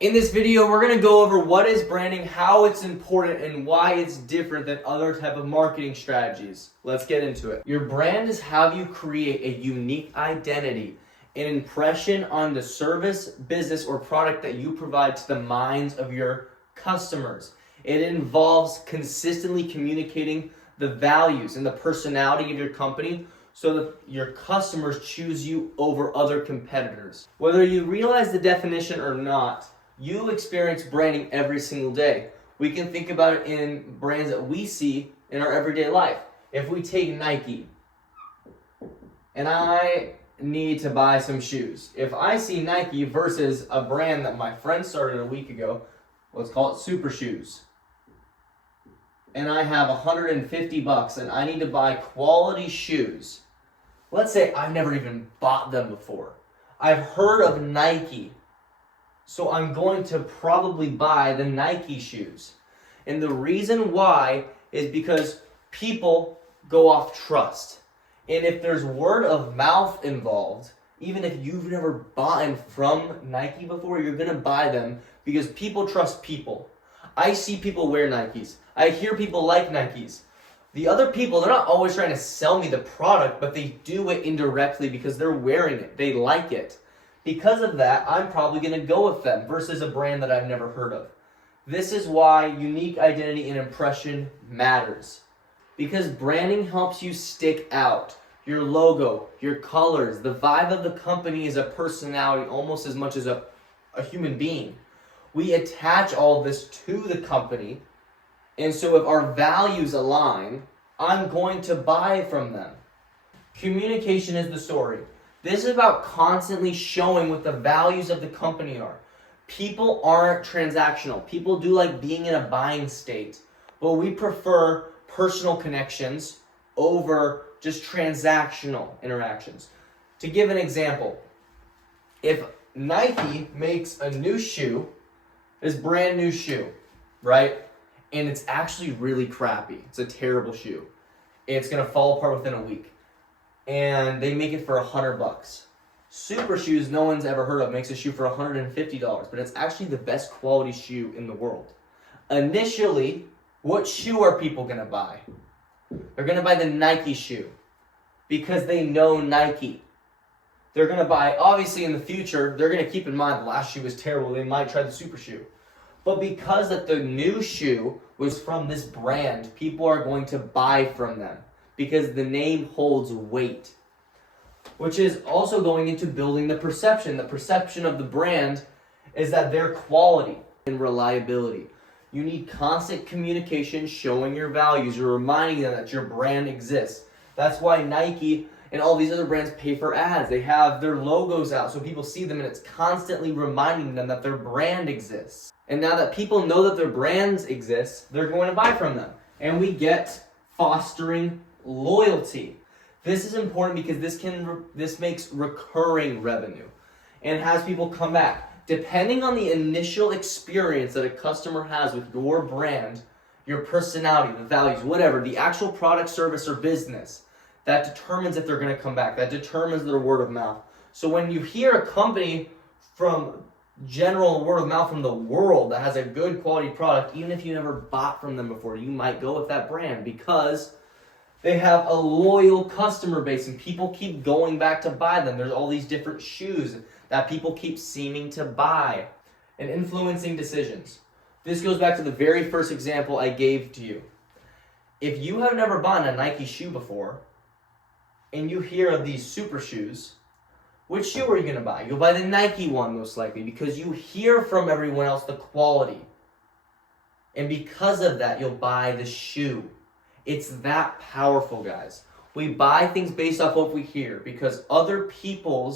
In this video, we're going to go over what is branding, how it's important, and why it's different than other type of marketing strategies. Let's get into it. Your brand is how you create a unique identity, an impression on the service, business, or product that you provide to the minds of your customers. It involves consistently communicating the values and the personality of your company so that your customers choose you over other competitors. Whether you realize the definition or not, you experience branding every single day. We can think about it in brands that we see in our everyday life. If we take Nike, and I need to buy some shoes. If I see Nike versus a brand that my friend started a week ago, let's call it Super Shoes, and I have $150 and I need to buy quality shoes. Let's say I've never even bought them before. I've heard of Nike. So I'm going to probably buy the Nike shoes. And the reason why is because people go off trust. And if there's word of mouth involved, even if you've never bought from Nike before, you're going to buy them because people trust people. I see people wear Nikes. I hear people like Nikes. The other people, they're not always trying to sell me the product, but they do it indirectly because they're wearing it. They like it. Because of that, I'm probably going to go with them versus a brand that I've never heard of. This is why unique identity and impression matters. Because branding helps you stick out. Your logo, your colors, the vibe of the company is a personality almost as much as a human being. We attach all this to the company, and so if our values align, I'm going to buy from them. Communication is the story. This is about constantly showing what the values of the company are. People aren't transactional. People do like being in a buying state, but we prefer personal connections over just transactional interactions. To give an example, if Nike makes a new shoe, this brand new shoe, right? And it's actually really crappy. It's a terrible shoe. It's going to fall apart within a week. And they make it for $100. Super Shoes, no one's ever heard of, makes a shoe for $150, but it's actually the best quality shoe in the world. Initially, what shoe are people going to buy? They're going to buy the Nike shoe because they know Nike. They're going to buy, obviously in the future, they're going to keep in mind the last shoe was terrible. They might try the Super Shoe. But because that the new shoe was from this brand, people are going to buy from them because the name holds weight, which is also going into building the perception. The perception of the brand is that their quality and reliability. You need constant communication showing your values. You're reminding them that your brand exists. That's why Nike and all these other brands pay for ads. They have their logos out so people see them, and it's constantly reminding them that their brand exists. And now that people know that their brands exist, they're going to buy from them. And we get fostering loyalty. This is important because this makes recurring revenue and has people come back. Depending on the initial experience that a customer has with your brand, your personality, the values, whatever, the actual product, service, or business, that determines if they're going to come back. That determines their word of mouth. So when you hear a company from general word of mouth from the world that has a good quality product, even if you never bought from them before, you might go with that brand because they have a loyal customer base and people keep going back to buy them. There's all these different shoes that people keep seeming to buy and influencing decisions. This goes back to the very first example I gave to you. If you have never bought a Nike shoe before and you hear of these Super Shoes, which shoe are you going to buy? You'll buy the Nike one most likely because you hear from everyone else the quality. And because of that, you'll buy the shoe. It's that powerful, guys. We buy things based off what we hear because other people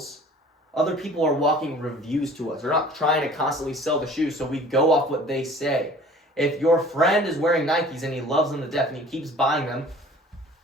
are walking reviews to us. They're not trying to constantly sell the shoes, so we go off what they say. If your friend is wearing Nikes and he loves them to death and he keeps buying them,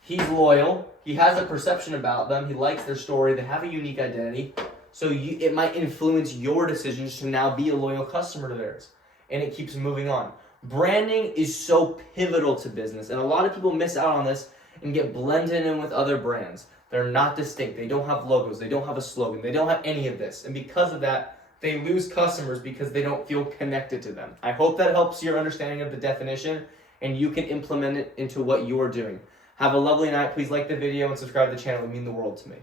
he's loyal. He has a perception about them. He likes their story. They have a unique identity. So it might influence your decisions to now be a loyal customer to theirs. And it keeps moving on. Branding is so pivotal to business, and a lot of people miss out on this and get blended in with other brands. They're not distinct. They don't have logos. They don't have a slogan. They don't have any of this. And because of that, they lose customers because they don't feel connected to them. I hope that helps your understanding of the definition and you can implement it into what you are doing. Have a lovely night. Please like the video and subscribe to the channel. It would mean the world to me.